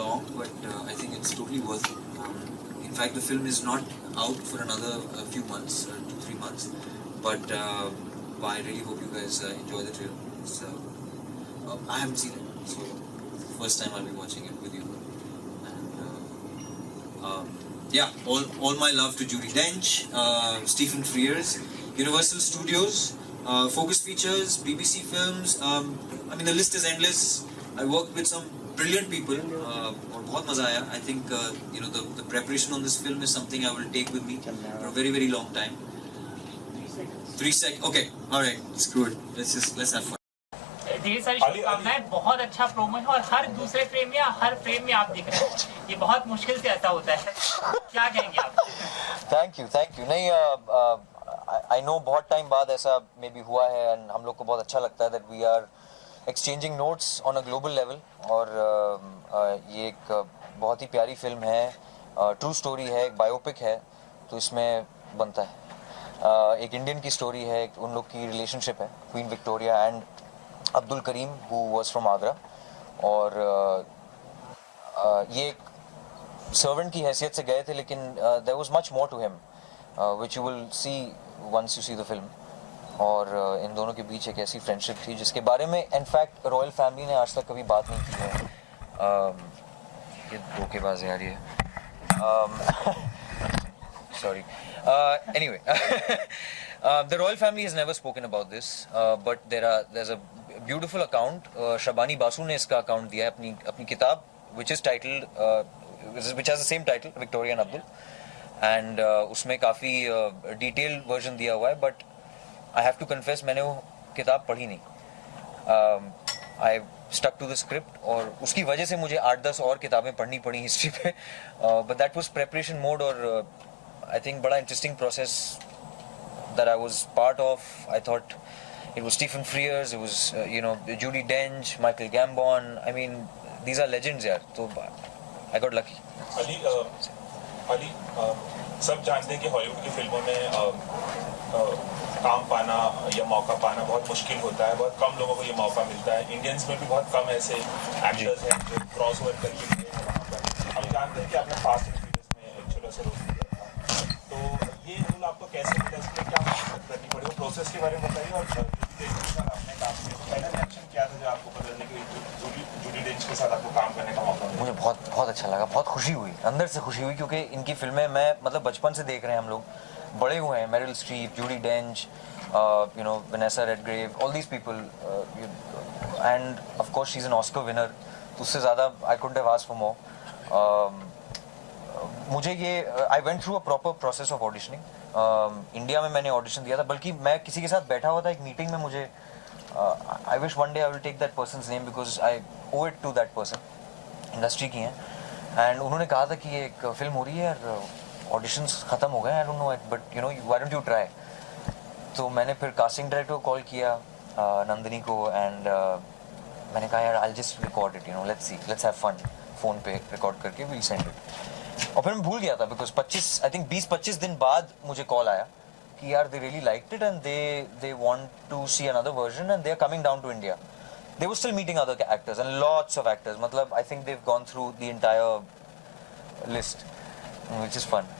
long, but I think it's totally worth it. In fact, the film is not out for another few months, 2-3 months, but I really hope you guys enjoy the trailer. So, I haven't seen it, so first time I'll be watching it with you. And yeah, all my love to Judi Dench, Stephen Frears, Universal Studios, Focus Features, BBC Films. I mean, the list is endless. I worked with some brilliant people, और बहुत मजा आया. I think the preparation on this film is something I will take with me for a very very long time. 3 seconds. Okay, all right, screw it. Let's have fun. ढेर सारी शुभकामनाएं. बहुत अच्छा promo है और हर दूसरे फ्रेम या हर frame में आप दिख रहे हैं. ये बहुत मुश्किल से ऐसा होता है. क्या कहेंगे आप? Thank you. नहीं, आई नो बहुत टाइम बाद ऐसा मे बी हुआ है एंड हम लोग को बहुत अच्छा लगता है that we are exchanging notes on a global level. और ये एक बहुत ही प्यारी फिल्म है, ट्रू स्टोरी है, एक बायोपिक है, तो इसमें बनता है. एक इंडियन की स्टोरी है, उन लोग की रिलेशनशिप है, Queen Victoria and Abdul Karim who was from Agra. और ये एक सर्वेंट की हैसियत से गए थे, लेकिन there was much more to him which you will see once you see the film. और इन दोनों के बीच एक ऐसी फ्रेंडशिप थी जिसके बारे में इनफैक्ट रॉयल फैमिली ने आज तक कभी बात नहीं की है. ये धोखेबाजी आ रही है. Sorry. Anyway, the royal family has never spoken about this, but there's a beautiful account. Shabani Basu ने इसका account दिया है अपनी किताब, which is titled, which has the same title, Victoria and Abdul, and उसमें काफी detailed version दिया हुआ है. But I have to confess, मैंने वो किताब पढ़ी नहीं. I stuck to the script और उसकी वजह से मुझे 8-10 और किताबें पढ़नी पड़ी हिस्ट्री पे. But that was preparation mode और I think बड़ा interesting process that I was part of. I thought it was Stephen Frears, it was Judi Dench, Michael Gambon. I mean, these are legends यार. तो I got lucky. Ali, सब जानते हैं कि Hollywood की फिल्मों में काम पाना या मौका पाना बहुत मुश्किल होता है. बहुत कम लोगों को ये मौका मिलता है. इंडियंस में भी बहुत कम ऐसे एक्टर्स हैं जो क्रॉस ओवर करके गए हैं वहाँ पर. हम जानते हैं कि आपने फास्ट एंड फ्यूरियस में एक छोटा सा रोल किया था. तो ये रोल आपको कैसे मिला, इसके लिए क्या मेहनत करनी पड़ी, वो प्रोसेस के बारे में बताइए. और आपने काम किया, पहला रिएक्शन क्या था जब आपको पता चला कि जूडी डेंच के साथ आपको काम करने का मौका मिला? मुझे बहुत अच्छा लगा, बहुत खुशी हुई, अंदर से खुशी हुई, क्योंकि इनकी फिल्में मैं मतलब बचपन से देख रहे हैं हम लोग, बड़े हुए हैं. Meryl Streep, Judy डेंच, Vanessa Redgrave, all these people, and of course she's an Oscar winner. तो उससे ज़्यादा I couldn't have asked for more. मुझे ये I went through a proper process of auditioning. India में मैंने ऑडिशन दिया था, बल्कि मैं किसी के साथ बैठा हुआ था एक मीटिंग में. मुझे I wish one day I will take that person's name because I owe it to that person. Industry की हैं, एंड उन्होंने कहा था कि ये एक फिल्म हो रही है यार, ऑडिशंस खत्म हो गए, I don't know it, but why don't you try. तो मैंने फिर कास्टिंग डायरेक्टर को कॉल किया, नंदिनी को, एंड मैंने कहा यार I just record it, let's have fun. Phone पे रिकॉर्ड करके वील सेंड इट. और फिर मैं भूल गया था बिकॉज 20-25 दिन बाद मुझे कॉल आया कि यार they really liked it and they want to see another version and they are coming down to India. They were still meeting other actors and lots of actors. मतलब I think they've gone through the entire list, which is fun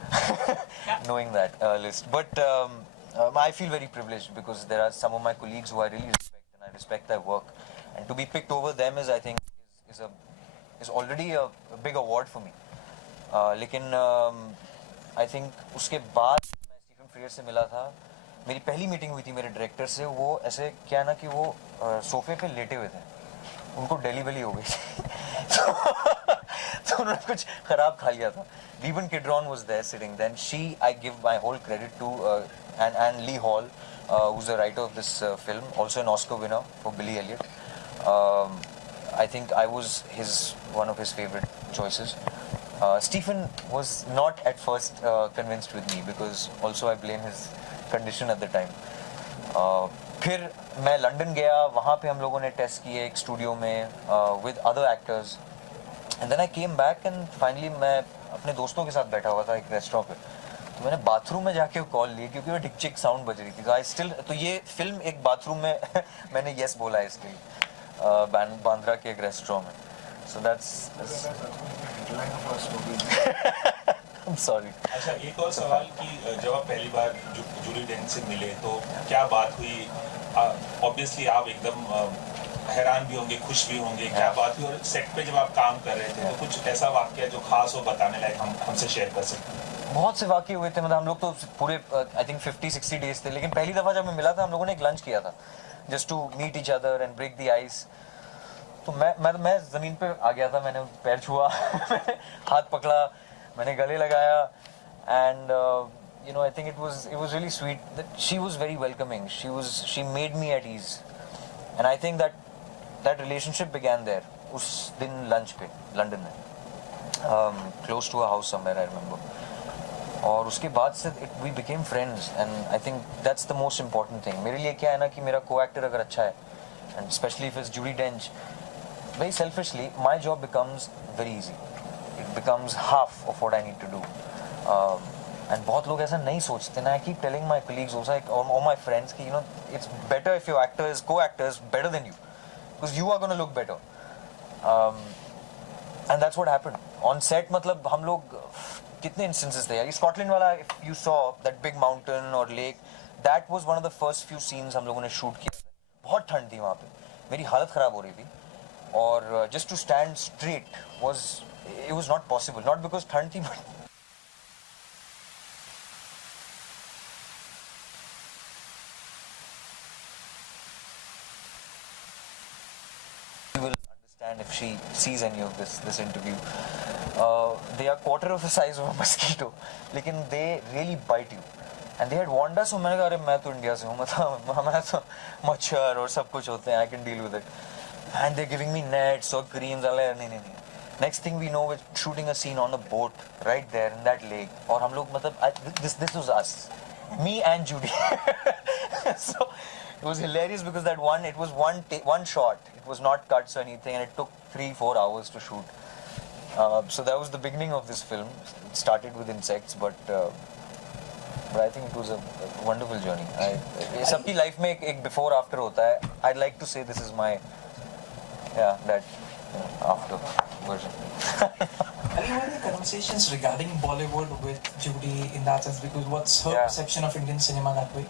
knowing that list. But I feel very privileged because there are some of my colleagues who I really respect and I respect their work. And to be picked over them is, I think, is already a big award for me. लेकिन I think उसके बाद मैं Stephen freer से मिला था. मेरी पहली meeting हुई थी मेरे डायरेक्टर से. वो ऐसे क्या ना कि वो सोफे पे लेटे हुए थे, उनको डेलीवरी हो गई तो उन्होंने कुछ खराब खा लिया था. Reuben Kidron was there sitting. Then I give my whole credit to and Lee Hall, who's the writer of this film, also an Oscar winner for Billy Elliot. I think I was one of his favorite choices. Stephen was not at first convinced with me because also I blame his condition at the time. फिर मैं London गया, वहाँ पे हम लोगों ने test किए एक स्टूडियो में with other actors, and then I came back and finally मैं अपने दोस्तों के साथ बैठा हुआ था एक रेस्टोरेंट पे. तो मैंने बाथरूम में जाके कॉल ली क्योंकि वो डिक चिक साउंड बज रही थी. तो ये फिल्म एक बाथरूम में मैंने यस बोला है इसके लिए, बांद्रा के एक रेस्टोरेंट में. So that's I'm sorry. अच्छा, एक और सवाल कि जब आप पहली बार जूडी डेंच से मिले तो क्या बात हुई? ऑब्वियसली आप एकदम हैरान भी होंगे, खुश भी होंगे, क्या बात हुई? और सेट पे जब आप काम कर रहे थे तो कुछ ऐसा वाक्य जो खास हो बताने लायक हमसे शेयर कर सकते हैं? बहुत से वाकई हुए थे, मतलब हम लोग तो पूरे आई थिंक 50-60 डेज थे, लेकिन पहली दफा जब मैं मिला था हम लोगों ने एक लंच किया था just to meet each other and break the ice. तो मैं जमीन पे आ गया था, मैंने पैर छुआ मैंने हाथ पकड़ा, मैंने गले लगाया and you know, I think it was really sweet that she was very welcoming. She made me at ease, and I think that relationship began there. उस दिन लंच पे लंदन में, close to a house somewhere I remember. और उसके बाद से we became friends, and I think that's the most important thing. मेरे लिए क्या है ना कि मेरा co-actor अगर अच्छा है, and especially if it's Judi Dench, very selfishly my job becomes very easy. It becomes half of what I need to do. And बहुत लोग ऐसा नहीं सोचते ना. I keep telling my colleagues also, or my friends कि you know, it's better if your co-actor is better than you, because you are going to look better. And that's what happened on set. मतलब हम लोग कितने instances थे यार. Scotland वाला, if you saw that big mountain or lake, that was one of the first few scenes हम लोगों ने shoot किया. बहुत ठंड थी वहाँ पे, मेरी हालत खराब हो रही थी, और just to stand straight was not possible. Not because ठंड थी, but you will understand if she sees any of this interview. They are quarter of the size of a mosquito, लेकिन they really bite you. And they had warned us, so मैंने कहा अरे मैं तो India से हूँ, मतलब हमारा तो मच्छर और सब कुछ होते हैं, I can deal with it. And they're giving me nets or creams. नहीं. Next thing we know, we're shooting a scene on a boat right there in that lake. और हम लोग मतलब this was us, me and Judy. So it was hilarious because it was one shot. It was not cuts or anything, and it took 3-4 hours to shoot. So that was the beginning of this film. It started with insects, but I think it was a wonderful journey. सबकी life में एक before after होता है. I'd like to say this is my that after version. Ali, what are the conversations regarding Bollywood with Judy in that sense? Because what's her perception of Indian cinema that way?